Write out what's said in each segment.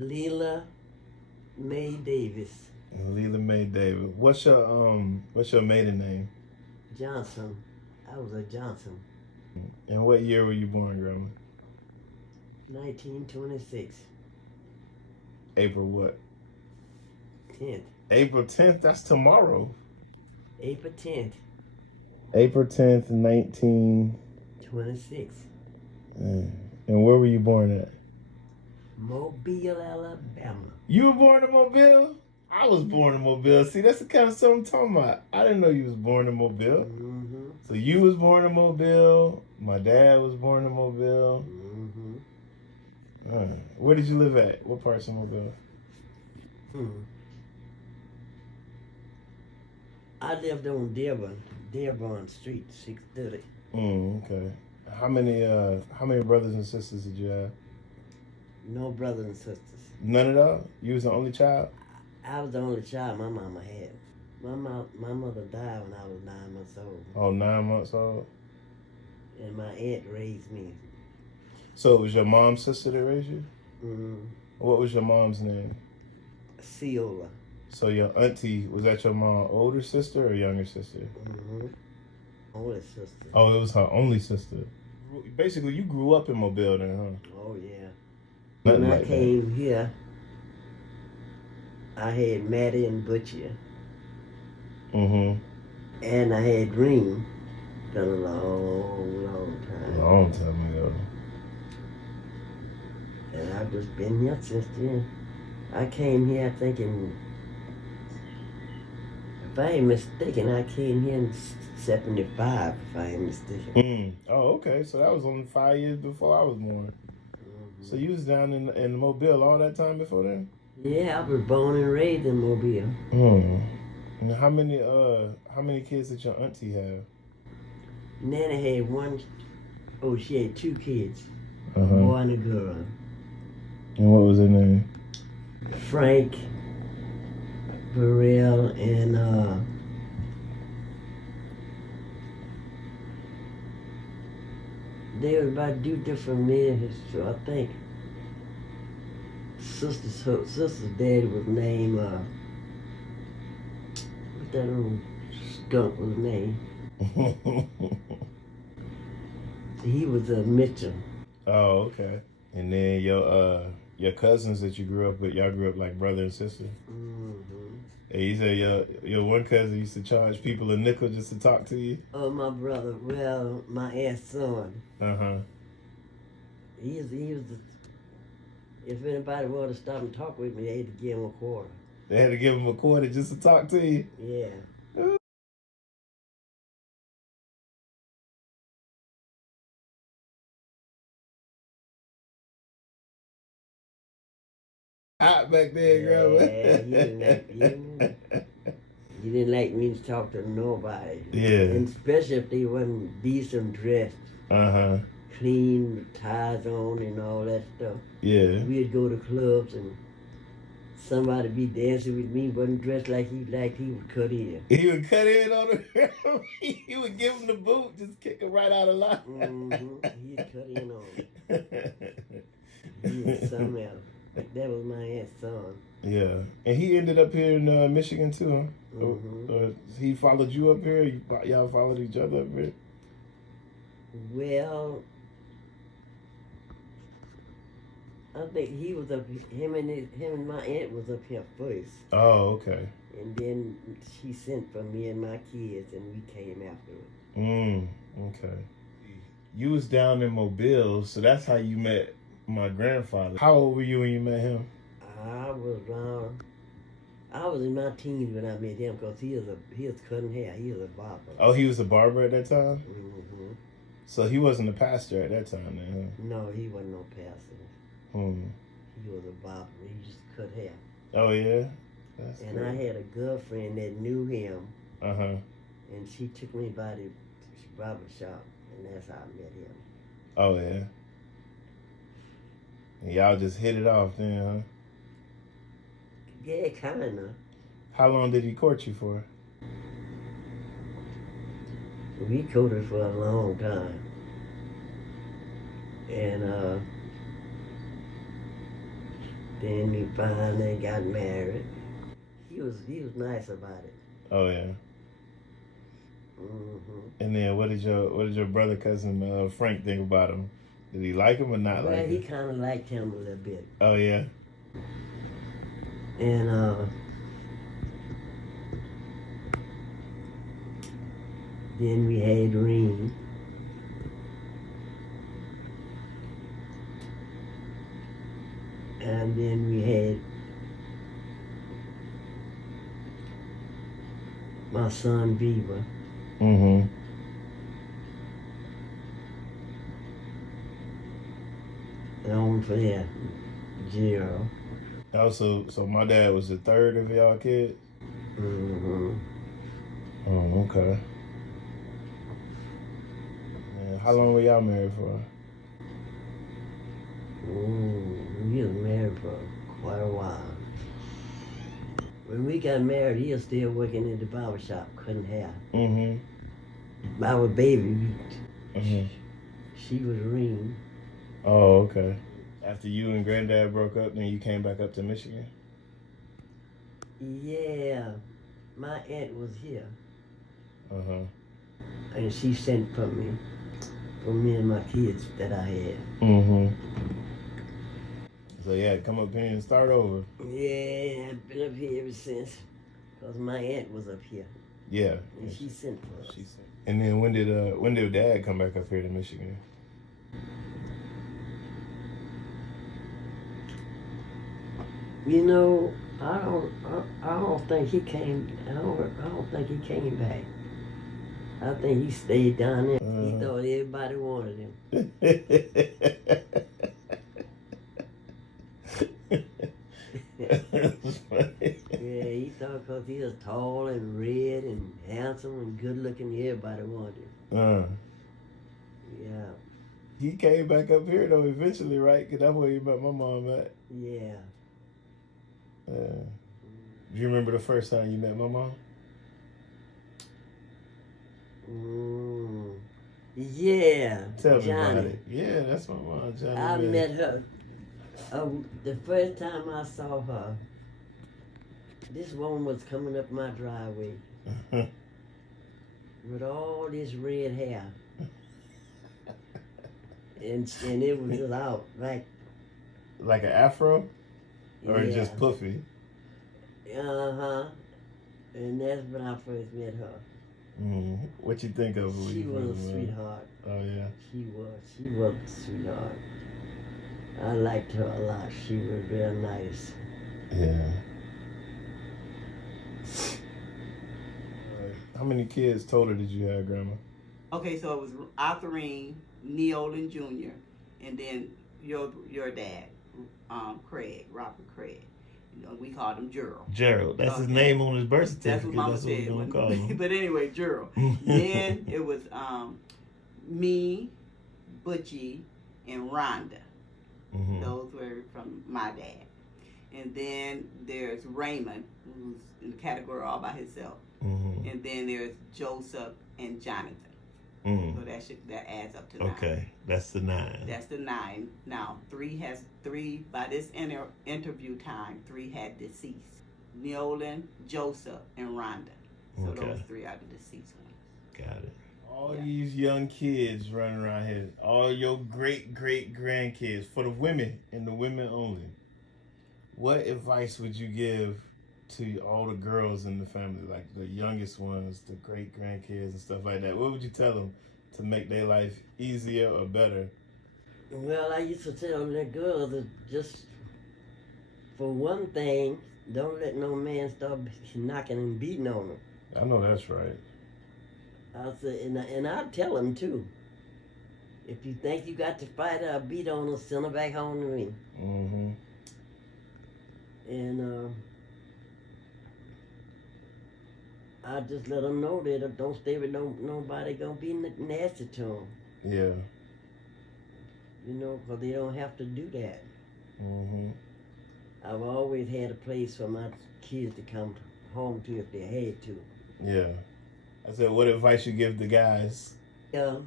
Leila Mae Davis Leila Mae Davis. What's your maiden name? Johnson. I was a Johnson. And what year were you born, Grandma? 1926. April what? 10th. April 10th? That's tomorrow. April 10th. April 10th, 19... 26. And where were you born at? Mobile, Alabama. You were born in Mobile? I was born in Mobile. See, that's the kind of stuff I'm talking about. I didn't know you was born in Mobile. Mm-hmm. So you was born in Mobile. My dad was born in Mobile. Mm-hmm. Where did you live at? What parts of Mobile? I lived on Dearborn Street, 630. Okay. How many brothers and sisters did you have? No brothers and sisters. None at all? You was the only child? I was the only child my mama had. My mother died when I was 9 months old. Oh, 9 months old? And my aunt raised me. So it was your mom's sister that raised you? Mm-hmm. What was your mom's name? Ciola. So your auntie, was that your mom's older sister or younger sister? Mm-hmm. Only sister. Oh, it was her only sister. Basically, you grew up in Mobile then, huh? Oh, yeah. Nothing When I like came here, I had Maddie and Butcher. Mm-hmm. And I had Dream. Been a long time. Long time ago. And I've just been here since then. I came here thinking, if I ain't mistaken, I came here in 75, if I ain't mistaken. Oh, okay. So that was only 5 years before I was born. Mm-hmm. So you was down in Mobile all that time before then? Yeah, I was born and raised in Mobile. And how many kids did your auntie have? Nana had she had 2 kids, a boy and a girl. And what was their name? Frank, Burrell, and they were about due different men, so I think sister's dad was named what that little skunk was named? He was a Mitchell. Oh, okay. And then your cousins that you grew up with, y'all grew up like brother and sister? Mm-hmm. And you said your one cousin used to charge people a nickel just to talk to you? Oh, my brother. Well, my aunt's son. He was if anybody wanted to stop and talk with me, they had to give him a quarter. They had to give him a quarter just to talk to you? Yeah. Hot back there, Grandma. He didn't like me to talk to nobody. Yeah. And especially if they wasn't decent dressed. Clean, with ties on and all that stuff. Yeah. We'd go to clubs and somebody be dancing with me, wasn't dressed like he would cut in. He would cut in on the he would give him the boot, just kick him right out of line. Mm-hmm. He'd cut in on him. He was something else. That was my aunt's son. Yeah. And he ended up here in Michigan too, huh? Mm-hmm. He followed you up here? Y'all followed each other up here? Well, I think he was up. Him and my aunt was up here first. Oh, okay. And then she sent for me and my kids, and we came afterward. Okay. You was down in Mobile, so that's how you met my grandfather. How old were you when you met him? I was in my teens when I met him, because he was cutting hair. He was a barber. Oh, he was a barber at that time? Mm-hmm. So he wasn't a pastor at that time then, huh? No, he wasn't no pastor. He was a barber. He used to cut hair. Oh, yeah? And I had a girlfriend that knew him. And she took me by the barber shop, and that's how I met him. Oh, yeah? And y'all just hit it off then, huh? Yeah, kinda. How long did he court you for? We courted for a long time. And Then we finally got married. He was nice about it. Oh yeah. And then what did your brother cousin Frank think about him? Did he like him or not like him? Well, he kind of liked him a little bit. Oh yeah. And then we had Reem. And then we had my son Beaver. Mm-hmm. And on for that, Zero. Also, so my dad was the third of y'all kids? Mm-hmm. Oh, okay. And how long were y'all married for? We was married for quite a while. When we got married, he was still working in the barber shop, cutting hair. Mm-hmm. Our baby, Mm-hmm. she was Reem. Oh, okay. After you and Granddad broke up, then you came back up to Michigan? Yeah, my aunt was here. Uh-huh. And she sent for me and my kids that I had. Mm-hmm. So yeah, come up here and start over. Yeah, I've been up here ever since. Because my aunt was up here. Yeah. And she sent for us. And then when did Dad come back up here to Michigan? You know, I don't think he came. I don't think he came back. I think he stayed down there. He thought everybody wanted him. Yeah, he thought because he was tall and red and handsome and good looking, everybody wanted him. Yeah. He came back up here though eventually, right? Because that's where you met my mom at. Yeah. Do you remember the first time you met my mom? Yeah. Tell Johnny. me about it. Yeah, that's my mom, Johnny. I met her. The first time I saw her, this woman was coming up my driveway with all this red hair. And it was just out, like an afro? Or just puffy? Uh-huh. And that's when I first met her. What you think of her? She was a sweetheart. Oh, yeah? She was a sweetheart. I liked her a lot. She was real nice. Yeah. How many kids total did you have, Grandma? Okay, so it was Arthurine, Neolin Jr., and then your dad, Craig, Robert Craig. You know, we called him Gerald. Gerald. That's his name on his birth certificate. That's what Mama said. That's what we're gonna call him. But anyway, Gerald. Then it was me, Butchie, and Rhonda. Mm-hmm. Those were from my dad. And then there's Raymond, who's in the category all by himself. Mm-hmm. And then there's Joseph and Jonathan. Mm. So that adds up to 9. Okay, that's the 9. That's the 9. Now, 3 by this interview time, 3 had deceased. Neolin, Joseph, and Rhonda. So those 3 are the deceased ones. Got it. All these young kids running around here, all your great grandkids, for the women and the women only. What advice would you give to all the girls in the family, like the youngest ones, the great grandkids and stuff like that? What would you tell them to make their life easier or better? Well, I used to tell the girls that just, for one thing, don't let no man start knocking and beating on them. I know that's right. I say, and I tell them too. If you think you got to fight or beat on her, send her back home to me. Mm-hmm. And I just let them know that don't stay with nobody gonna be nasty to them. Yeah. You know, because they don't have to do that. Mm-hmm. I've always had a place for my kids to come home to if they had to. Yeah. I said, what advice you give the guys? Live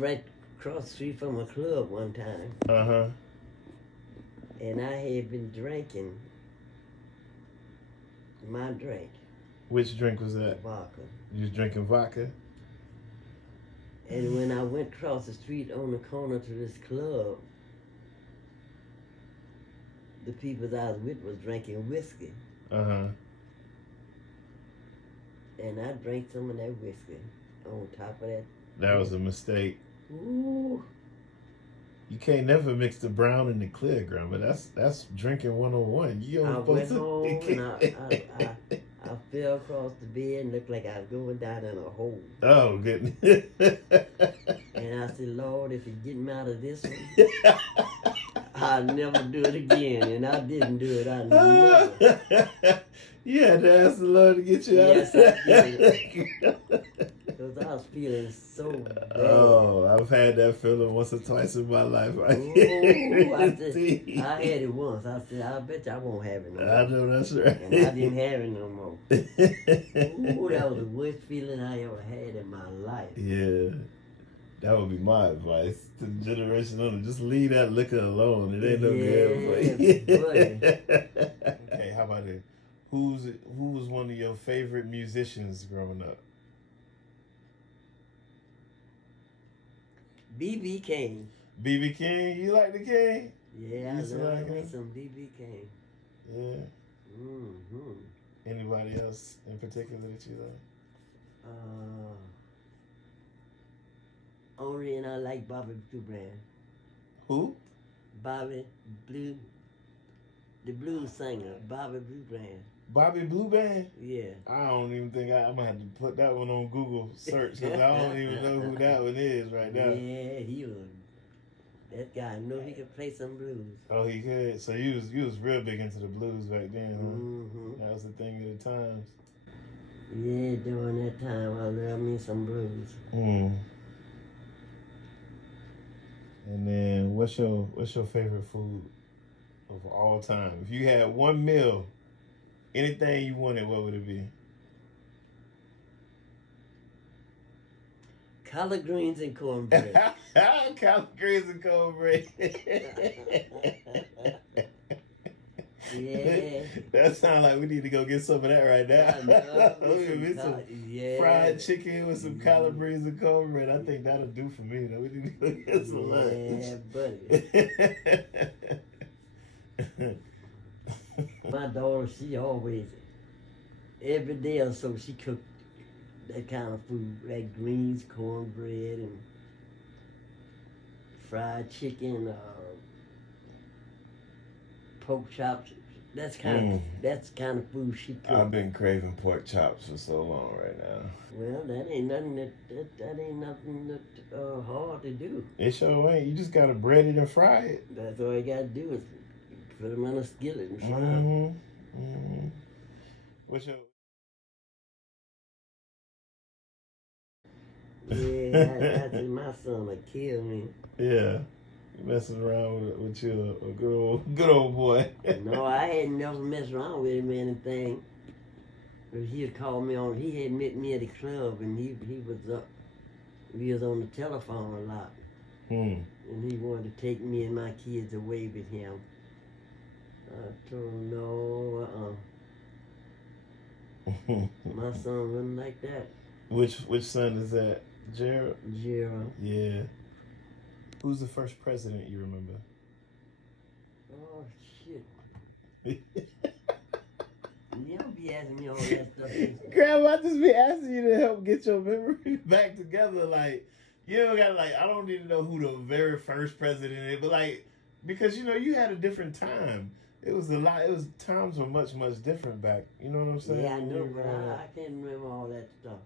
right across the street from a club one time. Uh-huh. And I had been drinking my drink, Which drink was that? vodka. You was drinking vodka? And when I went across the street on the corner to this club, the people that I was with was drinking whiskey. Uh-huh. And I drank some of that whiskey on top of that. That was a mistake. Ooh. You can't never mix the brown and the clear, Grandma. That's drinking 101. You I don't went supposed home to. and I fell across the bed and looked like I was going down in a hole. Oh, goodness. And I said, Lord, if you get me out of this one, I'll never do it again. And I didn't do it. I never. You had to ask the Lord to get you out Yes, of I did. Because I was feeling so bad. Oh, I've had that feeling once or twice in my life. Ooh, I had it once. I said, I bet you I won't have it no more. I know that's right. And I didn't have it no more. Ooh, that was the worst feeling I ever had in my life. Yeah. That would be my advice to the generation on it. Just leave that liquor alone. It ain't no good for you. Okay, how about it? Who was one of your favorite musicians growing up? B.B. King. B.B. King? You like the King? Yeah, I love me some B.B. King. Yeah. Mm-hmm. Anybody else in particular that you like? Only and I like Bobby Blue Band. Who? Bobby Blue, the blues singer, Bobby Blue Band. Bobby Blue Band? Yeah. I don't even think I'm going to have to put that one on Google search because I don't even know who that one is right now. Yeah, he was. That guy, I know he could play some blues. Oh, he could? So you was real big into the blues back then, huh? Mm-hmm. That was the thing at the times. Yeah, during that time, I love me some blues. Mm. And then what's your favorite food of all time? If you had one meal, anything you wanted, what would it be? Collard greens and cornbread. Collard greens and cornbread. Yeah. That sounds like we need to go get some of that right now. Some fried chicken with some collard greens and cornbread. I think that'll do for me. Though. We need to go get some lunch. Yeah, buddy. My daughter, she always, every day or so, she cooked that kind of food, like greens, cornbread, and fried chicken, pork chops. That's kind of food she cooked. I've been craving pork chops for so long right now. Well, that ain't nothing that hard to do. It sure ain't. You just gotta bread it and fry it. That's all you gotta do is put them on a skillet and fry them. Mm-hmm. Mm-hmm. What's your... Yeah, I think my son would kill me. Yeah. You messing around with you, a good old boy. No, I hadn't never messed around with him or anything. But he'd call me on, he had met me at the club and he was on the telephone a lot. And he wanted to take me and my kids away with him. I told him no, my son wasn't like that. Which son is that? Gerald? Gerald. Yeah. Who's the first president you remember? Oh, shit. You don't be asking me all that stuff. Grandma, I just be asking you to help get your memory back together. Like, you don't gotta, like, I don't need to know who the very first president is, but, like, because, you know, you had a different time. It was times were much, much different back. You know what I'm saying? Yeah, I know, but I can't remember all that stuff.